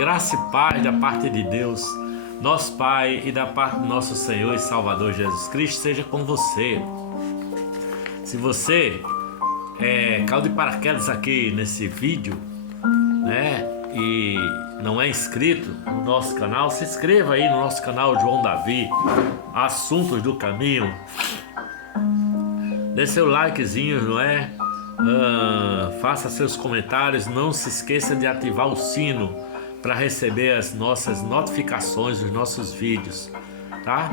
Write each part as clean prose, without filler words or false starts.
graça e paz da parte de Deus, nosso Pai, e da parte do nosso Senhor e Salvador Jesus Cristo seja com você. Se você caiu de paraquedas aqui nesse vídeo, né, e não é inscrito no nosso canal, se inscreva aí no nosso canal João Davi, Assuntos do Caminho. Dê seu likezinho, não é? Faça seus comentários, não se esqueça de ativar o sino para receber as nossas notificações dos nossos vídeos, tá?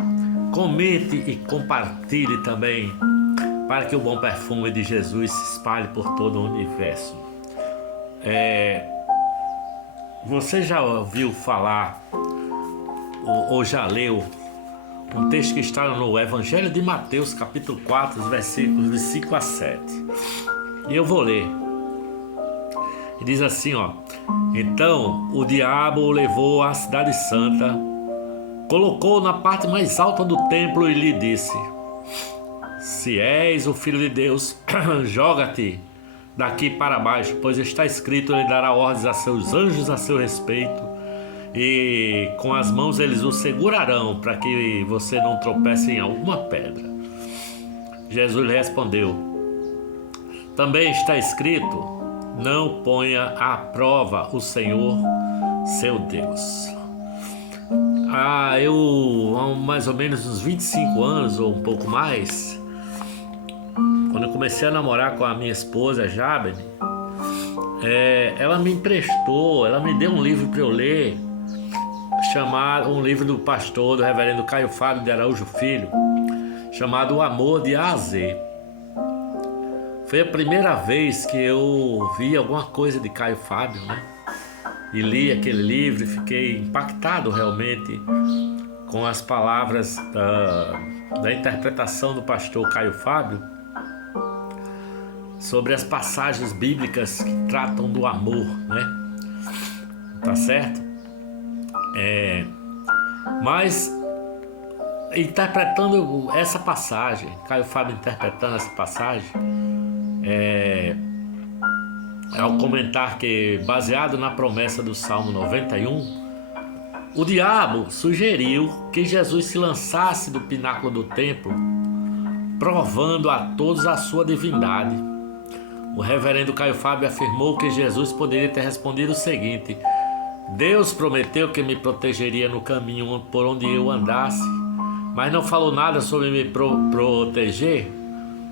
Comente e compartilhe também, para que o bom perfume de Jesus se espalhe por todo o universo. Você já ouviu falar ou já leu um texto que está no Evangelho de Mateus, capítulo 4, versículos de 5 a 7. E eu vou ler. E diz assim, ó: Então o diabo o levou à cidade santa, colocou-o na parte mais alta do templo e lhe disse: Se és o Filho de Deus, joga-te daqui para baixo, pois está escrito: Ele dará ordens a seus anjos a seu respeito, e com as mãos eles o segurarão, para que você não tropece em alguma pedra. Jesus lhe respondeu: Também está escrito: Não ponha à prova o Senhor, seu Deus. Eu, há mais ou menos uns 25 anos ou um pouco mais, quando eu comecei a namorar com a minha esposa, Jabene, ela me emprestou, ela me deu um livro para eu ler, chamado, um livro do pastor, do reverendo Caio Fábio de Araújo Filho, chamado O Amor de A a Z. Foi a primeira vez que eu vi alguma coisa de Caio Fábio, né? E li aquele livro e fiquei impactado realmente com as palavras da interpretação do pastor Caio Fábio sobre as passagens bíblicas que tratam do amor, né? Tá certo? Mas interpretando essa passagem, Caio Fábio interpretando essa passagem, ao comentar que, baseado na promessa do Salmo 91, o diabo sugeriu que Jesus se lançasse do pináculo do templo, provando a todos a sua divindade. O reverendo Caio Fábio afirmou que Jesus poderia ter respondido o seguinte: Deus prometeu que me protegeria no caminho por onde eu andasse, mas não falou nada sobre me proteger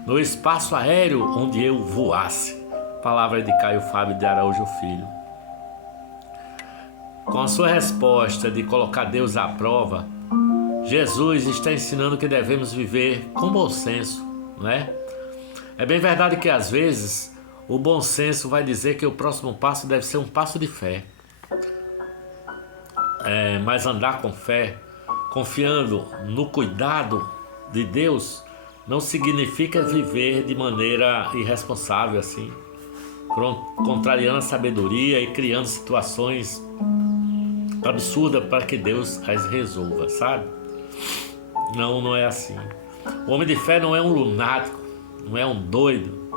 no espaço aéreo onde eu voasse. Palavra de Caio Fábio de Araújo Filho. Com a sua resposta de colocar Deus à prova, Jesus está ensinando que devemos viver com bom senso, não é? É bem verdade que às vezes o bom senso vai dizer que o próximo passo deve ser um passo de fé. Mas andar com fé, confiando no cuidado de Deus, não significa viver de maneira irresponsável assim, contrariando a sabedoria e criando situações absurdas para que Deus as resolva, sabe? Não é assim. O homem de fé não é um lunático, não é um doido.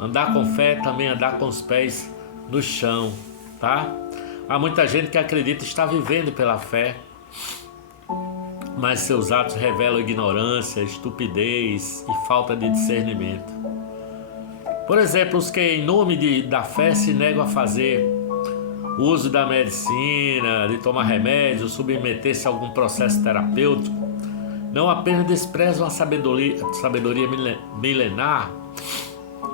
Andar com fé é também andar com os pés no chão, tá? Há muita gente que acredita estar vivendo pela fé, mas seus atos revelam ignorância, estupidez e falta de discernimento. Por exemplo, os que em nome da fé se negam a fazer uso da medicina, de tomar remédios, submeter-se a algum processo terapêutico, não apenas desprezam a sabedoria milenar,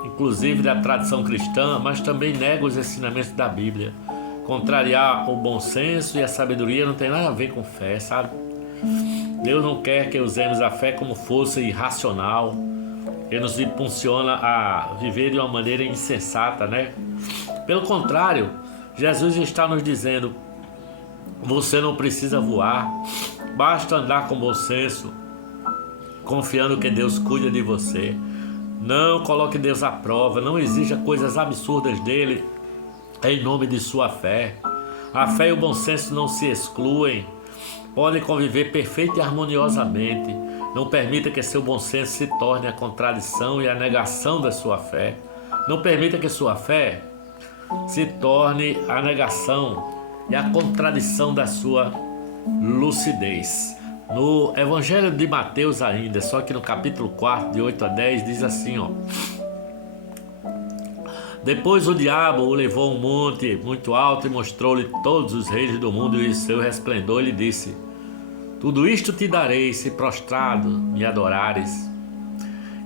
inclusive da tradição cristã, mas também negam os ensinamentos da Bíblia. Contrariar o bom senso e a sabedoria não tem nada a ver com fé, sabe? Deus não quer que usemos a fé como força irracional, que nos impulsiona a viver de uma maneira insensata, né? Pelo contrário, Jesus está nos dizendo: você não precisa voar, basta andar com bom senso, confiando que Deus cuida de você. Não coloque Deus à prova, não exija coisas absurdas dele em nome de sua fé. A fé e o bom senso não se excluem, podem conviver perfeita e harmoniosamente. Não permita que seu bom senso se torne a contradição e a negação da sua fé. Não permita que sua fé se torne a negação e a contradição da sua lucidez. No Evangelho de Mateus ainda, só que no capítulo 4, de 8 a 10, diz assim, ó: Depois o diabo o levou a um monte muito alto e mostrou-lhe todos os reis do mundo e o seu resplendor. Ele disse: Tudo isto te darei se prostrado me adorares.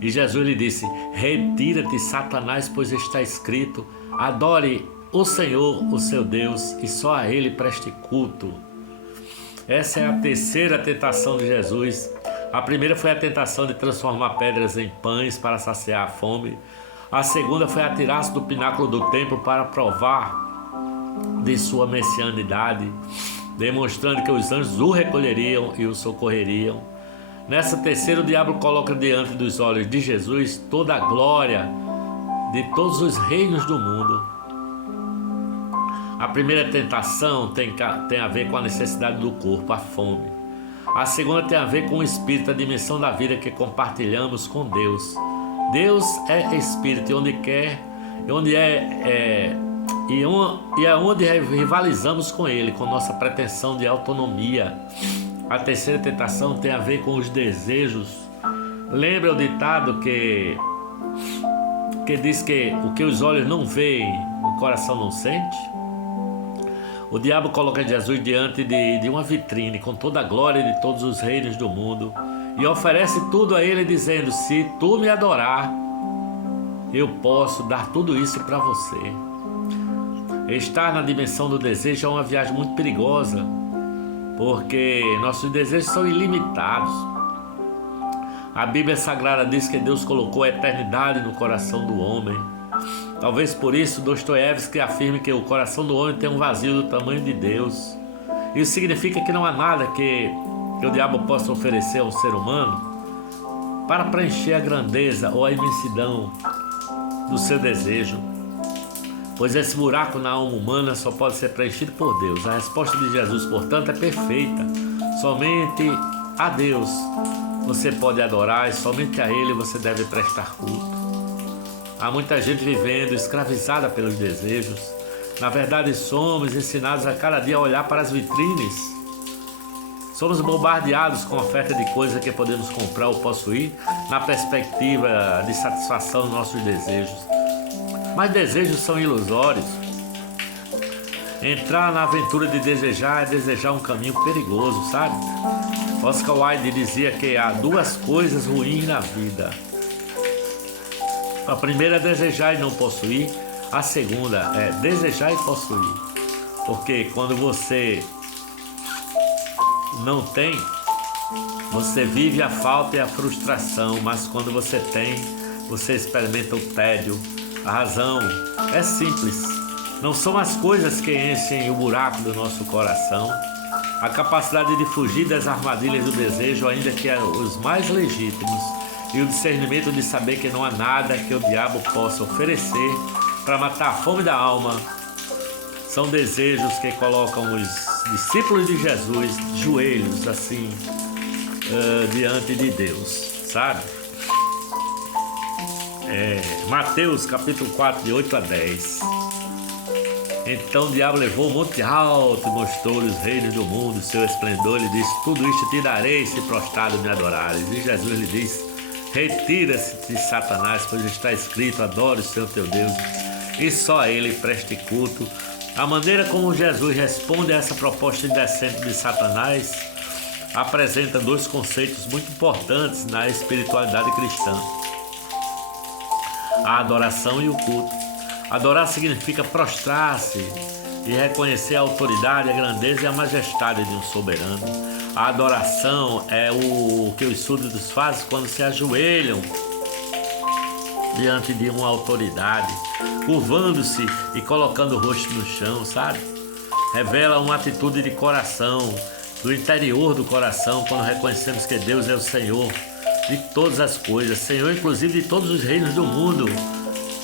E Jesus lhe disse: Retira-te, Satanás, pois está escrito: Adore o Senhor, o seu Deus, e só a Ele preste culto. Essa é a terceira tentação de Jesus. A primeira foi a tentação de transformar pedras em pães para saciar a fome. A segunda foi atirar-se do pináculo do templo para provar de sua messianidade, demonstrando que os anjos o recolheriam e o socorreriam. Nessa terceira, o diabo coloca diante dos olhos de Jesus toda a glória de todos os reinos do mundo. A primeira tentação tem a ver com a necessidade do corpo, a fome. A segunda tem a ver com o espírito, a dimensão da vida que compartilhamos com Deus. Deus é espírito, e onde rivalizamos com Ele, com nossa pretensão de autonomia. A terceira tentação tem a ver com os desejos. Lembra o ditado que diz que o que os olhos não veem, o coração não sente? O diabo coloca Jesus diante de uma vitrine com toda a glória de todos os reinos do mundo e oferece tudo a ele, dizendo: se tu me adorar, eu posso dar tudo isso para você. Estar na dimensão do desejo é uma viagem muito perigosa, porque nossos desejos são ilimitados. A Bíblia Sagrada diz que Deus colocou a eternidade no coração do homem. Talvez por isso Dostoiévski afirme que o coração do homem tem um vazio do tamanho de Deus. Isso significa que não há nada que o diabo possa oferecer ao ser humano para preencher a grandeza ou a imensidão do seu desejo, pois esse buraco na alma humana só pode ser preenchido por Deus. A resposta de Jesus, portanto, é perfeita. Somente a Deus você pode adorar e somente a Ele você deve prestar culto. Há muita gente vivendo escravizada pelos desejos. Na verdade, somos ensinados a cada dia a olhar para as vitrines. Somos bombardeados com oferta de coisas que podemos comprar ou possuir na perspectiva de satisfação dos nossos desejos. Mas desejos são ilusórios. Entrar na aventura de desejar é desejar um caminho perigoso, sabe? Oscar Wilde dizia que há duas coisas ruins na vida. A primeira é desejar e não possuir. A segunda é desejar e possuir. Porque quando você não tem, você vive a falta e a frustração. Mas quando você tem, você experimenta o tédio. A razão é simples. Não são as coisas que enchem o buraco do nosso coração. A capacidade de fugir das armadilhas do desejo, ainda que os mais legítimos, e o discernimento de saber que não há nada que o diabo possa oferecer para matar a fome da alma, são desejos que colocam os discípulos de Jesus de joelhos assim diante de Deus, sabe? Mateus capítulo 4, de 8 a 10. Então o diabo levou o monte alto e mostrou-lhe os reinos do mundo, seu esplendor, e disse: tudo isto te darei se prostrado me adorares. E Jesus lhe disse: retira-se de Satanás, pois está escrito: adore o Senhor teu Deus e só a Ele preste culto. A maneira como Jesus responde a essa proposta indecente de Satanás apresenta dois conceitos muito importantes na espiritualidade cristã: a adoração e o culto. Adorar significa prostrar-se e reconhecer a autoridade, a grandeza e a majestade de um soberano. A adoração é o que os súditos fazem quando se ajoelham diante de uma autoridade, curvando-se e colocando o rosto no chão, sabe? Revela uma atitude de coração, do interior do coração, quando reconhecemos que Deus é o Senhor de todas as coisas, Senhor inclusive de todos os reinos do mundo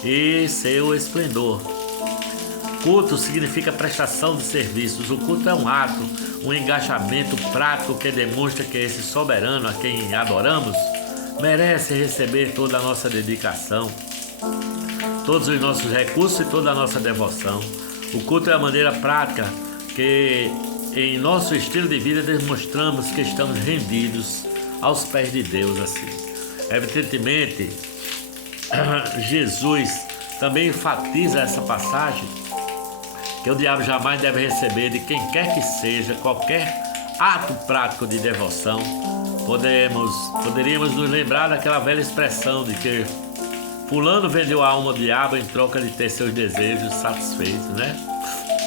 e seu esplendor. Culto significa prestação de serviços. O culto é um ato, um engajamento prático que demonstra que esse soberano a quem adoramos merece receber toda a nossa dedicação, todos os nossos recursos e toda a nossa devoção. O culto é a maneira prática que em nosso estilo de vida demonstramos que estamos rendidos aos pés de Deus assim. Evidentemente, Jesus também enfatiza essa passagem que o diabo jamais deve receber de quem quer que seja qualquer ato prático de devoção. Poderíamos nos lembrar daquela velha expressão de que fulano vendeu a alma ao diabo em troca de ter seus desejos satisfeitos, né?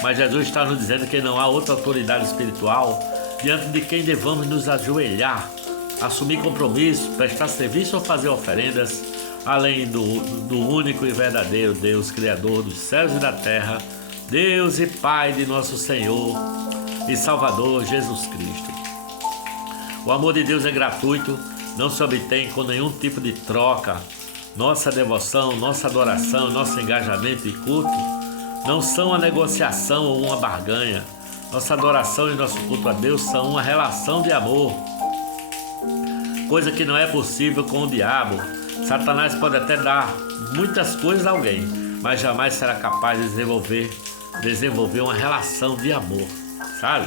Mas Jesus está nos dizendo que não há outra autoridade espiritual diante de quem devamos nos ajoelhar, assumir compromisso, prestar serviço ou fazer oferendas, além do único e verdadeiro Deus, Criador dos céus e da terra, Deus e Pai de nosso Senhor e Salvador Jesus Cristo. O amor de Deus é gratuito, não se obtém com nenhum tipo de troca. Nossa devoção, nossa adoração, nosso engajamento e culto não são uma negociação ou uma barganha. Nossa adoração e nosso culto a Deus são uma relação de amor, coisa que não é possível com o diabo. Satanás pode até dar muitas coisas a alguém, mas jamais será capaz de desenvolver uma relação de amor, sabe?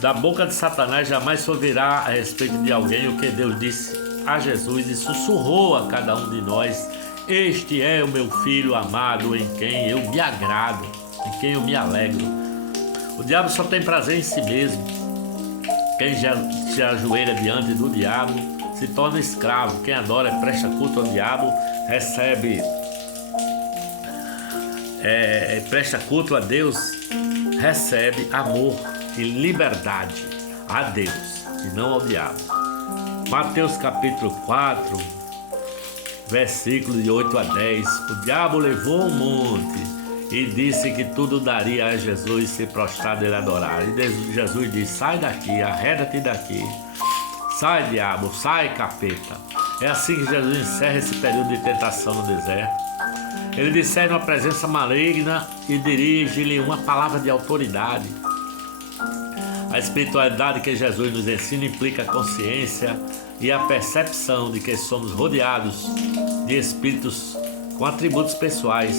Da boca de Satanás jamais se ouvirá a respeito de alguém o que Deus disse a Jesus e sussurrou a cada um de nós: este é o meu filho amado em quem eu me agrado, em quem eu me alegro. O diabo só tem prazer em si mesmo. Quem já se ajoelha diante do diabo se torna escravo. Quem adora e presta culto ao diabo presta culto a Deus, recebe amor e liberdade a Deus e não ao diabo. Mateus capítulo 4, versículos de 8 a 10. O diabo levou um monte e disse que tudo daria a Jesus se prostrado ele adorar. E Jesus disse: sai daqui, arreda-te daqui. Sai, diabo, sai, capeta. É assim que Jesus encerra esse período de tentação no deserto. Ele discerne uma presença maligna e dirige-lhe uma palavra de autoridade. A espiritualidade que Jesus nos ensina implica a consciência e a percepção de que somos rodeados de espíritos com atributos pessoais.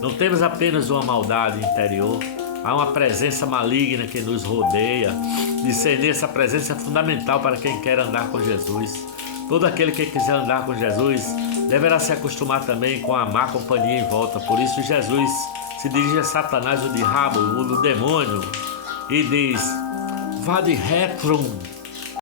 Não temos apenas uma maldade interior, há uma presença maligna que nos rodeia. Discernir essa presença é fundamental para quem quer andar com Jesus. Todo aquele que quiser andar com Jesus deverá se acostumar também com a má companhia em volta. Por isso Jesus se dirige a Satanás, o diabo, o demônio, e diz: vá de retro